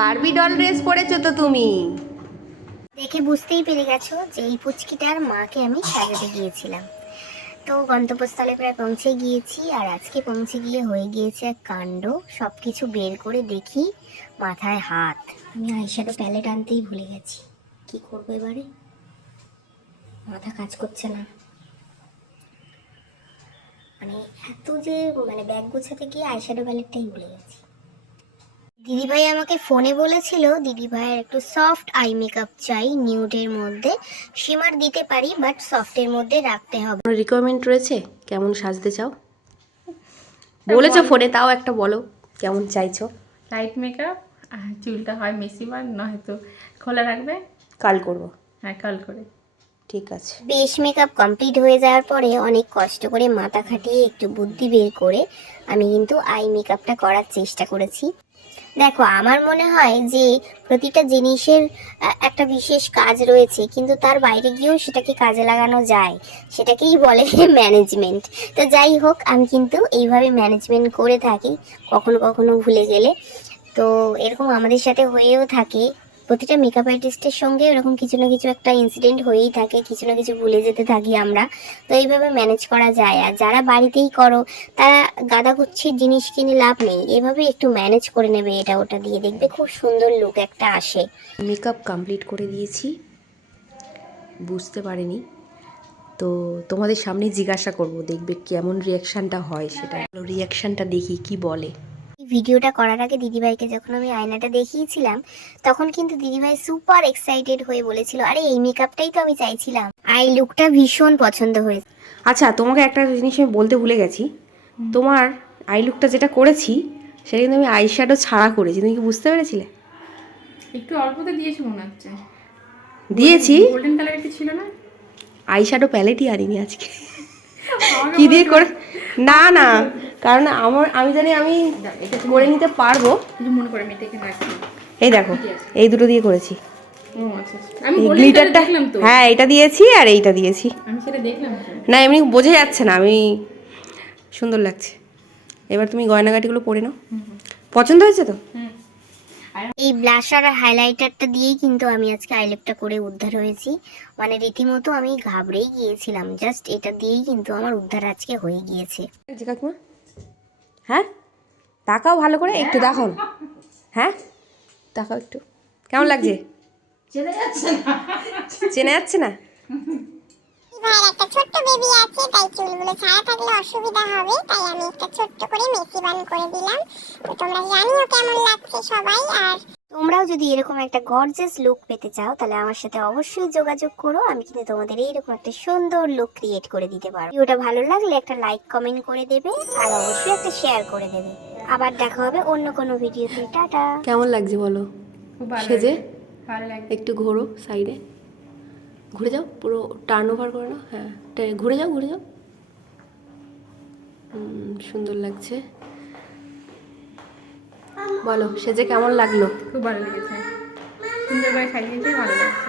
Barbie doll dress পরেছো তো তুমি। দেখে বুঝতেই পেরে গেছো যে এই পুচকিটার মাকে আমি সাজাতে গিয়েছিলাম। তো গন্তব্যস্থলে প্রায় পৌঁছে গিয়েছি, আর আজকে পৌঁছে গিয়ে হয়ে গিয়েছে এক কাণ্ড। সবকিছু বের করে দেখি মাথায় হাত। আমি আইশ্যাডো প্যালেট আনতেই ভুলে গেছি। কি করবো এবারে, মাথা কাজ করছে না। মানে এত যে ব্যাগ গোছাতে গিয়ে আইশ্যাডো প্যালেটটাই ভুলে গেছি। দিদিভাই আমাকে ফোনে বলেছিল দিদিভাইয়ের একটু সফট আই মেকআপ চাই নিউডের মধ্যে। শিমার দিতে পারি, বাট সফটের মধ্যে রাখতে হবে। রিকোয়ারমেন্ট রয়েছে কেমন সাজতে চাও? বলেছো ফোনে, তাও একটা বলো কেমন চাইছো। লাইট মেকআপ, আর চুলটা হয় মেসি বান, নয়তো খোলা রাখবে। কাল করবো। হ্যাঁ, কাল করে। ঠিক আছে। বেশ মেকআপ কমপ্লিট হয়ে যাওয়ার পরে অনেক কষ্ট করে মাথা খাটিয়ে একটু বুদ্ধি বের করে আমি কিন্তু আই মেকআপটা করার চেষ্টা করেছি। দেখো, আমার মনে হয় যে প্রতিটা জিনিসের একটা বিশেষ কাজ রয়েছে, কিন্তু তার বাইরে গিয়েও সেটাকে কাজে লাগানো যায়, সেটাকেই বলে ম্যানেজমেন্ট। তো যাই হোক, আমি কিন্তু এইভাবে ম্যানেজমেন্ট করে থাকি কখনো কখনো ভুলে গেলে। তো এরকম আমাদের সাথে হয়েও থাকে, প্রতিটা মেকআপ আর্টিস্টের সঙ্গে এরকম কিছু না কিছু একটা ইনসিডেন্ট হয়েই থাকে, কিছু না কিছু ভুলে যেতে থাকি আমরা। তো এইভাবে ম্যানেজ করা যায়। আর যারা বাড়িতেই করো তারা গাদাগুচ্ছির জিনিস কিনে লাভ নেই, এভাবে একটু ম্যানেজ করে নেবে এটা ওটা দিয়ে, দেখবে খুব সুন্দর লুক একটা আসে। মেকআপ কমপ্লিট করে দিয়েছি, বুঝতে পারিনি তো তোমাদের সামনে জিজ্ঞাসা করব, দেখবে কেমন রিয়াকশানটা হয়। সেটা রিয়াকশানটা দেখি কি বলে। ভিডিওটা করার আগে দিদিভাইকে যখন আমি আয়নাটা দেখিয়েছিলাম, তখন কিন্তু দিদিভাই সুপার এক্সাইটেড হয়ে বলেছিল, আরে এই মেকআপটাই তো আমি চাইছিলাম। আই লুকটা ভীষণ পছন্দ হয়েছে। আচ্ছা, তোমাকে একটা জিনিস আমি বলতে ভুলে গেছি। তোমার আই লুকটা যেটা করেছি সেটা কিন্তু আমি আইশ্যাডো ছাড়া করেছি, তুমি কি বুঝতে পেরেছিলে? একটু অল্পতে দিয়েছি মনে হচ্ছে। দিয়েছি। গোল্ডেন কালার একটু ছিল না? আইশ্যাডো প্যালেটই আনিনি আজকে। আমাকে কি দিয়ে বলতে করে? না না, কারণ আমি জানি আমি এটা করে নিতে পারবো। কিছু মনে করে মেয়েটাকে রাখছি। এই দেখো, এই দুটো দিয়ে করেছি। ও আচ্ছা আচ্ছা। আমি এই গোল্ডেন কালার গ্লিটারটা, দেখলাম তো। হ্যাঁ এটা দিয়েছি আর এইটা দিয়েছি। আমি সেটা দেখলাম তো। না এমনি বোঝা যাচ্ছে না, আমি সুন্দর লাগছে। এবার তুমি গয়নাগাটিগুলো পরে নাও। পছন্দ হয়েছে তো? হুম। এই ব্লাশার আর হাইলাইটারটা দিয়েই কিন্তু আমি আজকে আইলেটটা করে উদ্ধার হয়েছি। মানে রীতিমতো আমি ঘাবড়েই গিয়েছিলাম, জাস্ট এটা দিয়েই কিন্তু আমার উদ্ধার আজকে হয়ে গিয়েছে। কাকিমা, হ্যাঁ তাকাও ভালো করে, একটু দেখাও। হ্যাঁ তাকাও একটু, কেমন লাগছে? চেনা যাচ্ছে না? ভাইয়ের একটা ছোট্ট বেবি আছে, তাই চুলগুলো ছাড়া থাকলে অসুবিধা হবে, তাই আমি একটা ছোট্ট করে মেসি বান করে দিলাম। তো তোমরা জানিও কেমন লাগছে সবাই। আর তোমরাও যদি এরকম একটা গর্জিয়াস লুক পেতে চাও তাহলে আমার সাথে অবশ্যই যোগাযোগ করো, আমি কিন্তু তোমাদের এইরকম একটা সুন্দর লুক ক্রিয়েট করে দিতে পারবো। ভিডিওটা ভালো লাগলে একটা লাইক কমেন্ট করে দেবে, আর অবশ্যই একটা শেয়ার করে দেবে। আবার দেখা হবে অন্য কোনো ভিডিওতে। টাটা। কেমন লাগছে বলো খুব ভালো সেজে? লাগছে। ভালো লাগছে। একটু ঘোরো সাইডে, ঘুরে যাও, পুরো টার্ন ওভার করে নাও। হ্যাঁ ঘুরে যাও ঘুরে যাও। সুন্দর লাগছে। বলো সেজে কেমন লাগলো? খুব ভালো লেগেছে। সুন্দর করে সাজিয়েছে, ভালো লাগছে।